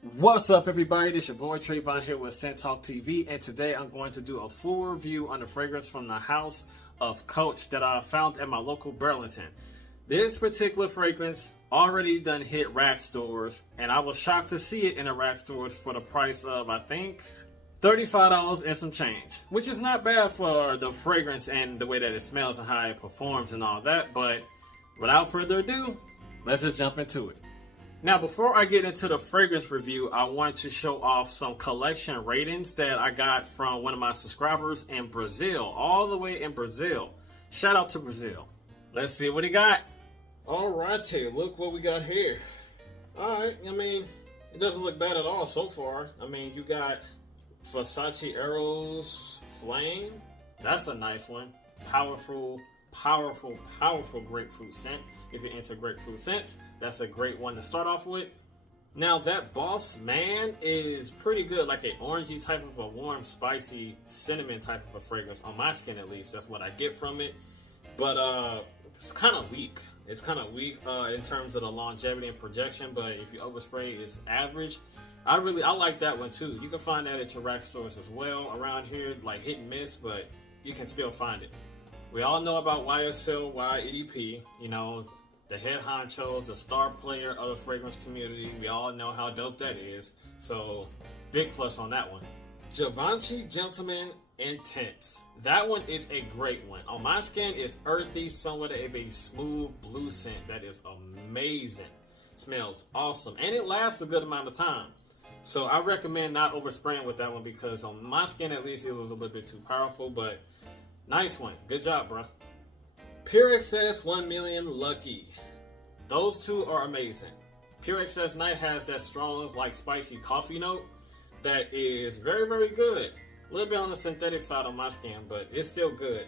What's up, everybody? This your boy Trayvon here with Shoutout TV, and today I'm going to do a full review on the fragrance from the house of Coach that I found at my local Burlington. This particular fragrance already done hit rack stores, and I was shocked to see it in the rack stores for the price of, I think, $35 and some change, which is not bad for the fragrance and the way that it smells and how it performs and all that. But without further ado, let's just jump into it. Now, before I get into the fragrance review, I want to show off some collection ratings that I got from one of my subscribers in Brazil, all the way in Brazil. Shout out to Brazil. Let's see what he got. All righty, look what we got here. All right, I mean, it doesn't look bad at all so far. I mean, you got Versace Eros Flame. That's a nice one. Powerful grapefruit scent. If you're into grapefruit scents, that's a great one to start off with. Now, that Boss Man is pretty good, like an orangey type of a warm, spicy cinnamon type of a fragrance on my skin, at least. That's what I get from it. But it's kind of weak. It's kind of weak in terms of the longevity and projection. But if you overspray, it's average. I like that one too. You can find that at your rack stores as well around here, like hit and miss, but you can still find it. We all know about YSL, YEDP, you know, the head honchos, the star player of the fragrance community. We all know how dope that is. So, big plus on that one. Givenchy Gentleman Intense. That one is a great one. On my skin, it's earthy, somewhat of a smooth blue scent that is amazing. Smells awesome. And it lasts a good amount of time. So, I recommend not overspraying with that one because on my skin, at least, it was a little bit too powerful, but nice one. Good job, bro. Pure Excess 1 Million Lucky. Those two are amazing. Pure Excess Night has that strong, like spicy coffee note that is very, very good. A little bit on the synthetic side on my skin, but it's still good.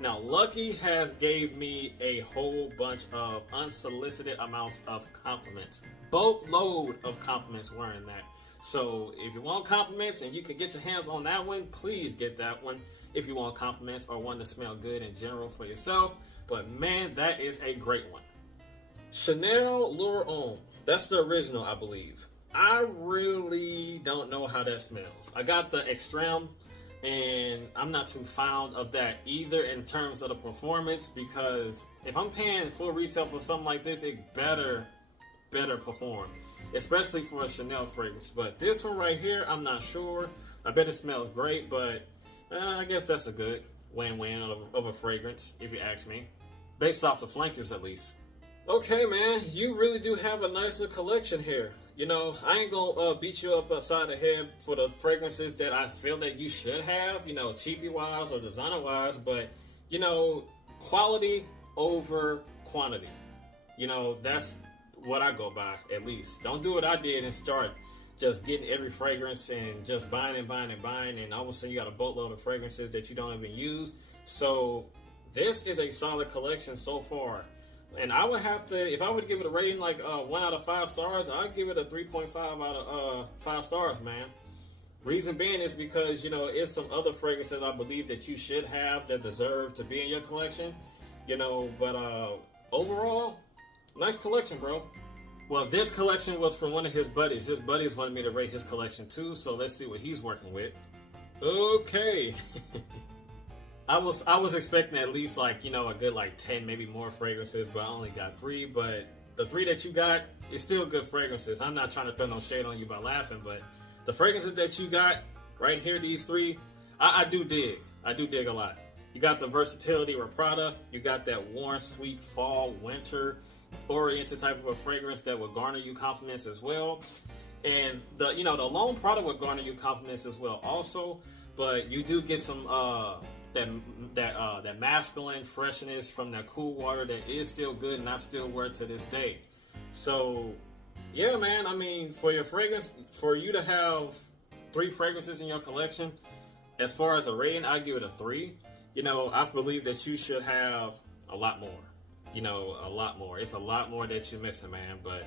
Now, Lucky has gave me a whole bunch of unsolicited amounts of compliments. Boatload of compliments wearing that. So if you want compliments and you can get your hands on that one, please get that one. If you want compliments or want to smell good in general for yourself. But man, that is a great one. Chanel Lure Homme. That's the original, I believe. I really don't know how that smells. I got the Extreme, and I'm not too fond of that either in terms of the performance, because if I'm paying full retail for something like this, it better perform. Especially for a Chanel fragrance. But this one right here, I'm not sure. I bet it smells great, but I guess that's a good win-win of a fragrance, if you ask me. Based off the flankers, at least. Okay, man, you really do have a nicer collection here. You know, I ain't gonna beat you up upside the head for the fragrances that I feel that you should have, you know, cheapie-wise or designer-wise, but, you know, quality over quantity. You know, that's what I go by, at least. Don't do what I did and start just getting every fragrance and just buying, and all of a sudden you got a boatload of fragrances that you don't even use. So this is a solid collection so far. And I would have to, if I would give it a rating like 1 out of 5 stars, I'd give it a 3.5 out of 5 stars, man. Reason being is because, you know, it's some other fragrances I believe that you should have that deserve to be in your collection, you know, but overall, nice collection, bro. Well, this collection was from one of his buddies. His buddies wanted me to rate his collection too, so let's see what he's working with. Okay. I was expecting at least like, you know, a good like 10, maybe more fragrances, but I only got 3. But the 3 that you got is still good fragrances. I'm not trying to throw no shade on you by laughing, but the fragrances that you got right here, these 3, I do dig. I do dig a lot. You got the versatility with Prada. You got that warm, sweet fall, winter oriented type of a fragrance that will garner you compliments as well. And the, you know, the lone Prada will garner you compliments as well also, but you do get some that masculine freshness from that cool water that is still good, and I still wear it to this day. So yeah, man, I mean, for your fragrance, for you to have 3 fragrances in your collection, as far as a rating, I give it a 3. You know, I believe that you should have a lot more. You know, a lot more. It's a lot more that you're missing, man. But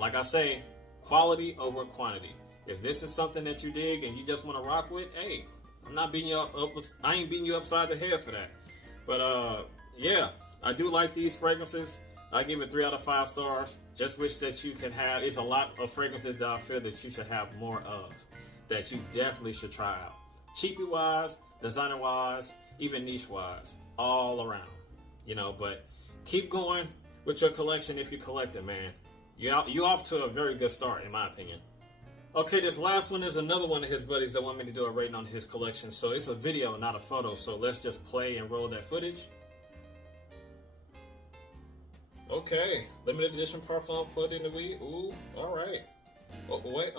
like I say, quality over quantity. If this is something that you dig and you just want to rock with, hey, I'm not beating you up. I ain't beating you upside the head for that. But yeah, I do like these fragrances. I give it 3 out of 5 stars. Just wish that you can have, it's a lot of fragrances that I feel that you should have more of, that you definitely should try out. Cheapie wise, designer wise, even niche wise, all around, you know, but keep going with your collection if you collect it, man. You off to a very good start, in my opinion. Okay, this last one is another one of his buddies that want me to do a rating on his collection. So it's a video, not a photo. So let's just play and roll that footage. Okay, limited edition parfum plugged in the weed. Ooh, all right. Oh, wait,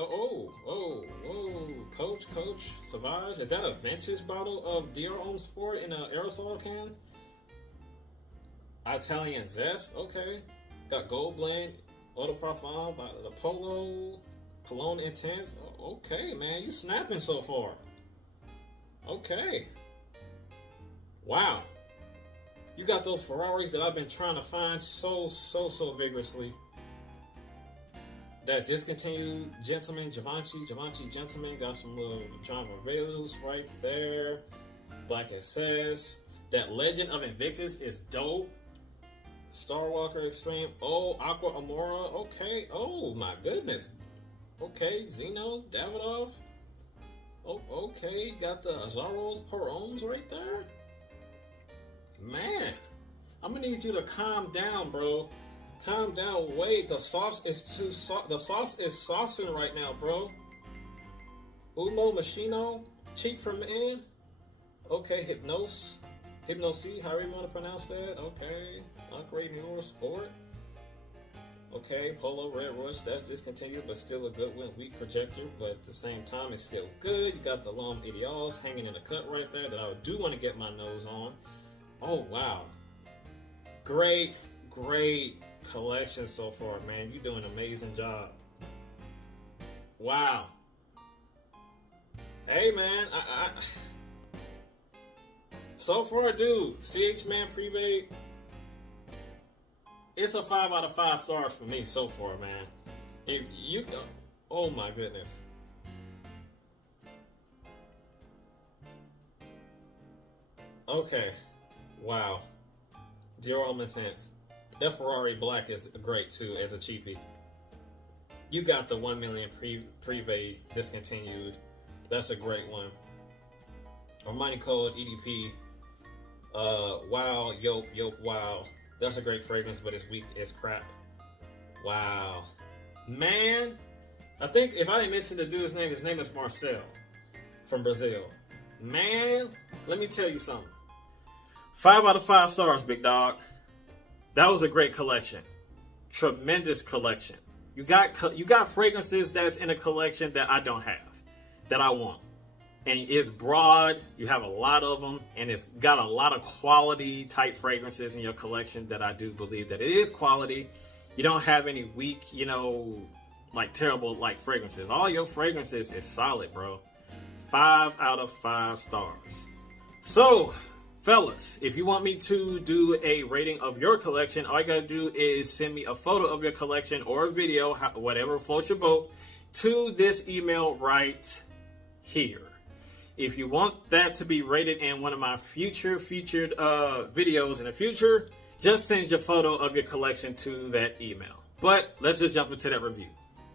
Coach, Sauvage. Is that a vintage bottle of Dior Homme Sport in an aerosol can? Italian Zest, okay. Got Gold Blend, Eau de Parfum by the Polo, Cologne Intense. Okay, man, you snapping so far. Okay. Wow. You got those Ferraris that I've been trying to find so vigorously. That discontinued Gentleman, Givenchy Gentleman, got some little John Reveals right there. Black SS. That Legend of Invictus is dope. Starwalker Extreme. Oh, Aqua Amora. Okay. Oh, my goodness. Okay, Zeno, Davidoff. Oh, okay. Got the Azzaro Poroms right there. Man, I'm gonna need you to calm down, bro. Calm down. Wait, the sauce is too the sauce is saucing right now, bro. Umo Machino, cheek from in. Okay, Hypnosis, however you want to pronounce that. Okay, Upgrade Newer Sport. Okay, Polo Red Rush, that's discontinued, but still a good weak projector. But at the same time, it's still good. You got the L'Homme Ideals hanging in the cut right there that I do want to get my nose on. Oh, wow. Great collection so far, man. You're doing an amazing job. Wow. Hey, man. So far, dude, CH Man Privé, it's a 5 out of 5 stars for me so far, man. If you, oh my goodness. Okay. Wow. Dior Homme Intense. That Ferrari Black is great too as a cheapie. You got the 1 million Privé discontinued. That's a great one. Armani Code EDP. Wow, Yope, wow. That's a great fragrance, but it's weak as crap. Wow. Man, I think if I didn't mention the dude's name, his name is Marcel from Brazil. Man, let me tell you something. 5 out of 5 stars, big dog. That was a great collection. Tremendous collection. You got fragrances that's in a collection that I don't have, that I want. And it's broad, you have a lot of them, and it's got a lot of quality type fragrances in your collection that I do believe that it is quality. You don't have any weak, like terrible like fragrances. All your fragrances is solid, bro. 5 out of 5 stars. So, fellas, if you want me to do a rating of your collection, all you gotta do is send me a photo of your collection or a video, whatever floats your boat, to this email right here. If you want that to be rated in one of my featured videos in the future, just send your photo of your collection to that email. But let's just jump into that review.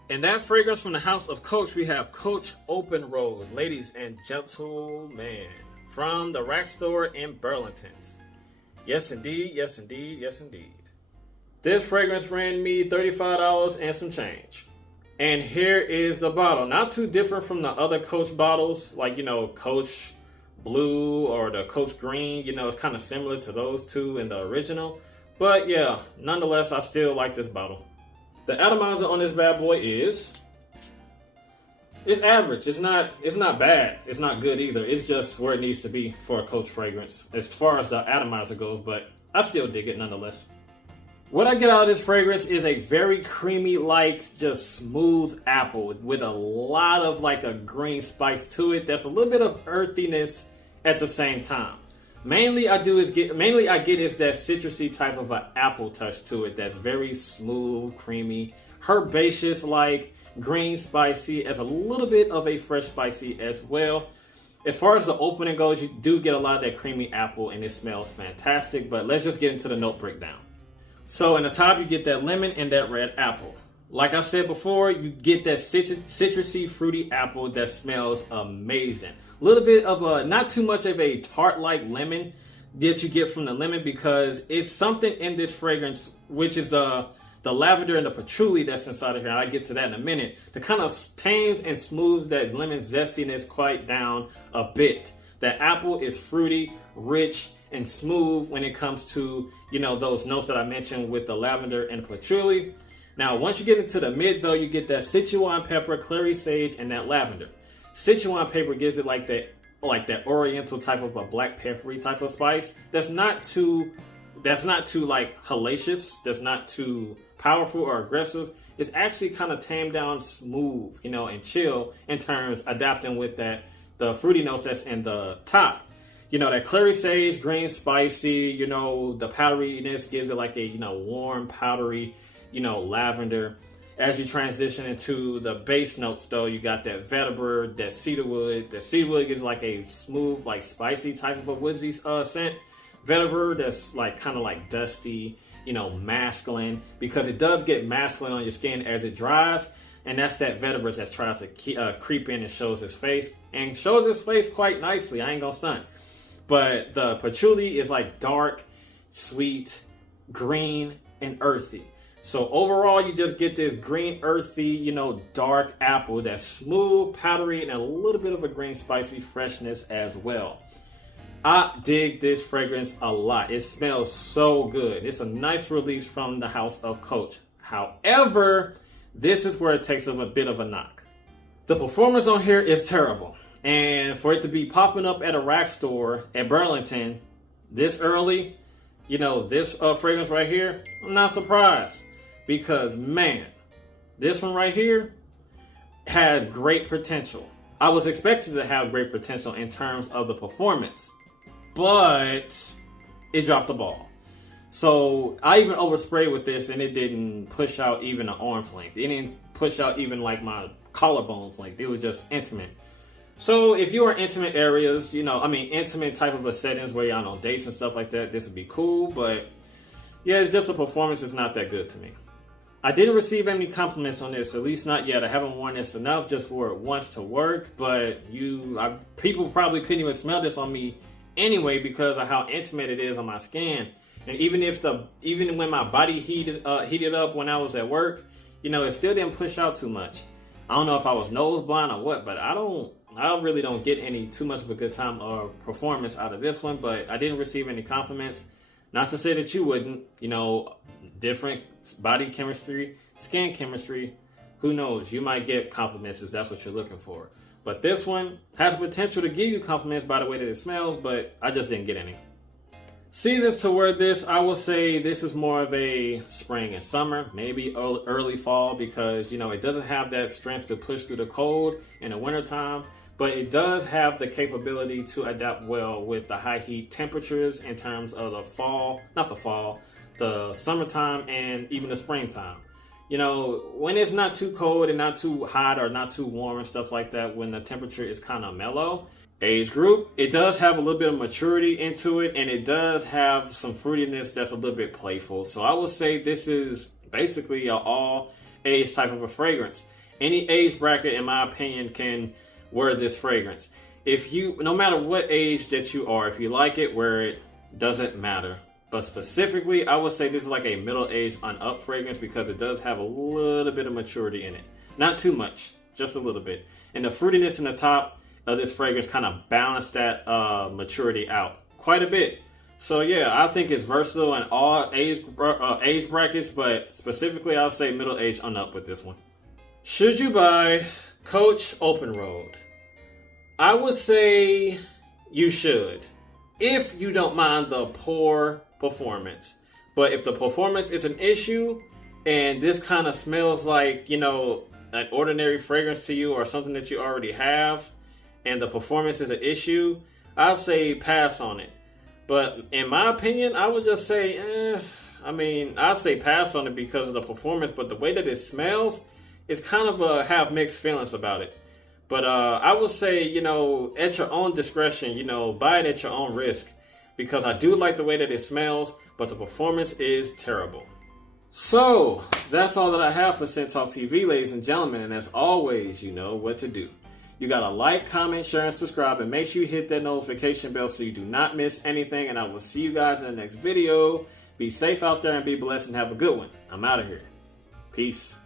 And that fragrance from the house of Coach, we have Coach Open Road, ladies and gentlemen, from the Rack Store in Burlington. Yes, indeed. Yes, indeed. Yes, indeed. This fragrance ran me $35 and some change. And here is the bottle. Not too different from the other Coach bottles, like, Coach Blue or the Coach Green. It's kind of similar to those two in the original. But yeah, nonetheless, I still like this bottle. The atomizer on this bad boy it's average. It's not bad. It's not good either. It's just where it needs to be for a Coach fragrance as far as the atomizer goes, but I still dig it nonetheless. What I get out of this fragrance is a very creamy, just smooth apple with a lot of a green spice to it. That's a little bit of earthiness at the same time. Mainly I get is that citrusy type of an apple touch to it. That's very smooth, creamy, herbaceous, green spicy, as a little bit of a fresh spicy as well. As far as the opening goes, you do get a lot of that creamy apple and it smells fantastic. But let's just get into the note breakdown. So in the top, you get that lemon and that red apple. Like I said before, you get that citrusy, fruity apple that smells amazing. A little bit of a, not too much of a tart-like lemon that you get from the lemon, because it's something in this fragrance, which is the lavender and the patchouli that's inside of here. And I'll get to that in a minute. That kind of tames and smooths that lemon zestiness quite down a bit. That apple is fruity, rich, and smooth when it comes to, you know, those notes that I mentioned with the lavender and the patchouli. Now, once you get into the mid, though, you get that Sichuan pepper, clary sage, and that lavender. Sichuan pepper gives it like that oriental type of a black peppery type of spice. That's not too like hellacious. That's not too powerful or aggressive. It's actually kind of tamed down, smooth, you know, and chill in terms adapting with the fruity notes that's in the top. You know, that clary sage, green, spicy, you know, the powderiness gives it like a, you know, warm, powdery, you know, lavender. As you transition into the base notes, though, you got that vetiver, that cedarwood. That cedarwood gives like a smooth, like spicy type of a woodsy scent. Vetiver, that's like kind of like dusty, you know, masculine, because it does get masculine on your skin as it dries. And that's that vetiver that tries to creep in and shows his face, and shows his face quite nicely. I ain't gonna stunt. But the patchouli is like dark, sweet, green, and earthy. So overall, you just get this green, earthy, you know, dark apple that's smooth, powdery, and a little bit of a green, spicy freshness as well. I dig this fragrance a lot. It smells so good. It's a nice release from the house of Coach. However, this is where it takes a bit of a knock. The performance on here is terrible. And for it to be popping up at a rack store at Burlington this early, you know, this fragrance right here, I'm not surprised. Because, man, this one right here had great potential. I was expected to have great potential in terms of the performance, but it dropped the ball. So I even oversprayed with this, and it didn't push out even an arm's length. It didn't push out even like my collarbones. Like, it was just intimate. So if you are in intimate areas, you know, I mean, intimate type of a settings where you're on dates and stuff like that, this would be cool. But yeah, it's just the performance is not that good to me. I didn't receive any compliments on this, at least not yet. I haven't worn this enough just for it once to work, but people probably couldn't even smell this on me anyway because of how intimate it is on my skin. And even when my body heated up when I was at work, you know, it still didn't push out too much. I don't know if I was nose blind or what, but I really don't get too much of a good time or performance out of this one. But I didn't receive any compliments. Not to say that you wouldn't, you know, different body chemistry, skin chemistry, who knows? You might get compliments if that's what you're looking for. But this one has the potential to give you compliments by the way that it smells, but I just didn't get any. Seasons to wear this, I will say this is more of a spring and summer, maybe early fall, because, you know, it doesn't have that strength to push through the cold in the wintertime. But it does have the capability to adapt well with the high heat temperatures in terms of the summertime and even the springtime. You know, when it's not too cold and not too hot or not too warm and stuff like that, when the temperature is kind of mellow. Age group, it does have a little bit of maturity into it, and it does have some fruitiness that's a little bit playful. So I would say this is basically an all age type of a fragrance. Any age bracket, in my opinion, can wear this fragrance. No matter what age that you are, if you like it, wear it, doesn't matter. But specifically, I would say this is like a middle-aged on-up fragrance because it does have a little bit of maturity in it. Not too much, just a little bit. And the fruitiness in the top of this fragrance kind of balanced that maturity out quite a bit. So yeah, I think it's versatile in all age brackets, but specifically I'll say middle-aged on-up with this one. Should you buy Coach Open Road? I would say you should, if you don't mind the poor performance. But if the performance is an issue and this kind of smells like, you know, an ordinary fragrance to you or something that you already have, and the performance is an issue, I'll say pass on it. But in my opinion, I would just say, I'll say pass on it because of the performance, but the way that it smells, it's kind of have mixed feelings about it. But I would say, you know, at your own discretion, you know, buy it at your own risk, because I do like the way that it smells, but the performance is terrible. So that's all that I have for Scent Talk TV, ladies and gentlemen. And as always, you know what to do. You got to like, comment, share, and subscribe. And make sure you hit that notification bell so you do not miss anything. And I will see you guys in the next video. Be safe out there and be blessed and have a good one. I'm out of here. Peace.